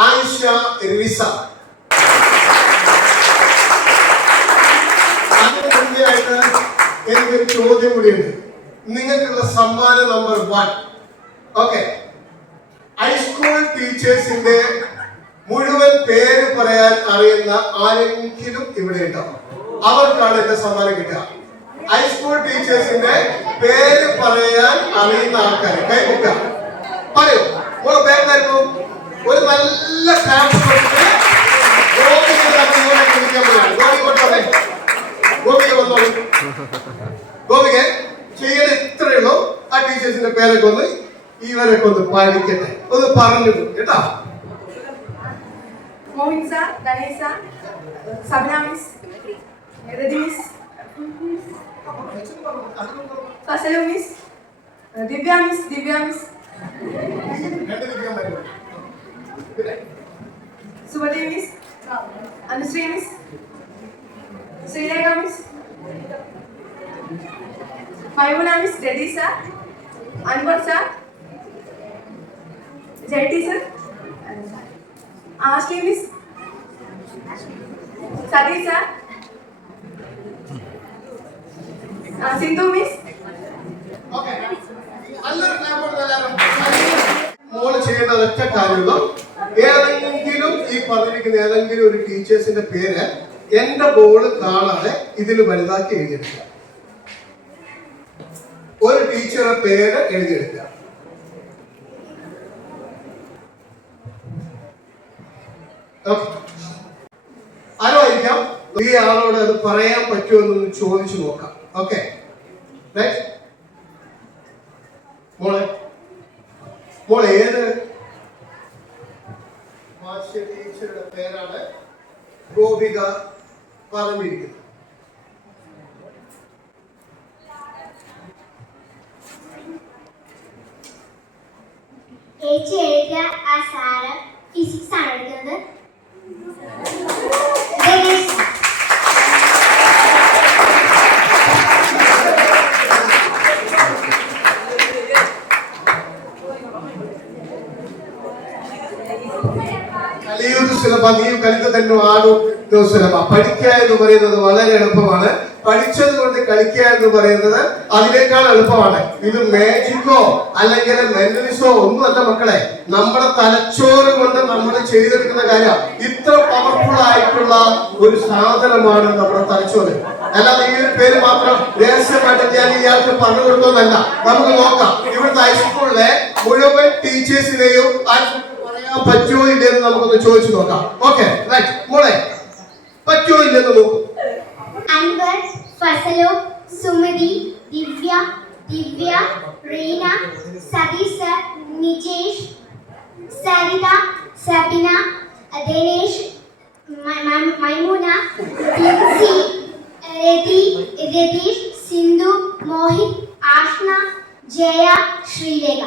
ആയിഷ റിസ അതിന് മുന്നേയായിട്ട് എനിക്കൊരു ചോദ്യം കൂടിയുണ്ട്. നിങ്ങൾക്കുള്ള സമ്മാന number one okay high school ടീച്ചേഴ്സിന്റെ മുഴുവൻ പേര് പറയാൻ അറിയുന്ന ആരെങ്കിലും ഇവിടെ ഉണ്ടാവും അവർക്കാണ് എന്റെ സമ്മാനം കിട്ടുക. ഹൈസ്കൂൾ ടീച്ചേഴ്സിന്റെ പേര് പറയാൻ അറിയുന്ന ആൾക്കാർ കൈമുക്ക പറയൂ. മോളെ പേരെന്തായിരുന്നു ഒരു നല്ല ക്ലാപ്പ് കൊടുത്ത് ഗോപിക തമ്മിലൂടെ വിളിക്കാൻ പോവുകയാണ്. ഗോപി കൊണ്ടുവന്നേ. ഗോപിക വന്നോളൂ ഗോപിക ചെയ്യണ ഇത്രയേ ഉള്ളൂ. ആ ടീച്ചേഴ്സിന്റെ പേരൊക്കെ ഒന്ന് ഇവരൊക്കെ ഒന്ന് പഠിക്കട്ടെ. ഒന്ന് പറഞ്ഞു കേട്ടാ? Mohin sir Dhanesh sir Sabana miss Rathi miss Fazalu miss Divya miss Divya miss. രണ്ട് ദിവ്യന്മാരും. പിന്നെ Subhadev miss Anusree miss Sreerekha miss Maimuna miss Rathi sir Anwar sir Jayatti sir Ashly miss Satheesh sir ആ, സിന്ധു ഏതെങ്കിലും ഈ പറഞ്ഞിരിക്കുന്ന ഏതെങ്കിലും ഒരു ടീച്ചേഴ്സിന്റെ പേര് എന്റെ ബോൾ കാണാതെ ഇതിൽ വലുതാക്കി എഴുതിയെടുക്കുക. ഒരു ടീച്ചറുടെ പേര് എഴുതിയെടുക്കുക. ആരോ ഈ ആളോട് അത് പറയാൻ പറ്റുമോ എന്നൊന്ന് ചോദിച്ചു നോക്കാം. ഓക്കെ. മോളെ. മോളെ ഏത് ഭാഷ്യ ടീച്ചറുടെ പേരാണ് ഗോപിക പറഞ്ഞിരിക്കുന്നത്. ചേച്ചി എഴുതിയ ആ സാറ് ഫിസിക്സ് ആണ് എടുക്കുന്നത് കലിയുഗ് സിലബസ് നീ കളിക്ക് തന്നെ ആടും സിലബസ് പഠിക്കുക എന്ന് പറയുന്നത് വളരെ എളുപ്പമാണ്. പഠിച്ചത് കൊണ്ട് കളിക്കുക എന്ന് പറയുന്നത് അതിനേക്കാൾ എളുപ്പമാണ്. ഇത് മാജിക്കോ അല്ലെങ്കിൽ മെന്റലിസോ ഒന്നുമല്ല മക്കളെ. നമ്മുടെ തലച്ചോറ് കൊണ്ട് നമ്മൾ ചെയ്തെടുക്കുന്ന കാര്യം ഇത്ര പവർഫുൾ ആയിട്ടുള്ള ഒരു സാധനമാണ് നമ്മുടെ തലച്ചോറ്. അല്ലാതെ ഈ ഒരു പേര് മാത്രം രഹസ്യമായിട്ട് ഞാൻ ഇയാൾക്ക് പറഞ്ഞു കൊടുക്കുന്നതല്ല നമുക്ക് നോക്കാം. ഇവിടുത്തെ ഹൈസ്കൂളിലെ മുഴുവൻ ടീച്ചേഴ്സിനെയും പറയാൻ പറ്റുമോ ഇല്ലെന്ന് നമുക്കൊന്ന് ചോദിച്ചു നോക്കാം. ഓക്കെ റൈറ്റ് മോളെ പറ്റുമോ ഇല്ലെന്ന് നോക്കൂ. അൻവർ ഫസലോ സുമതി ദിവ്യ ദിവ്യ റീന സതീഷ് നിജേഷ് സരിത സബിന ദിനേഷ് മൈമൂന മൈമുന രതി രതീഷ് സിന്ധു മോഹിത് ആഷ്ന ജയ ശ്രീരേഖ.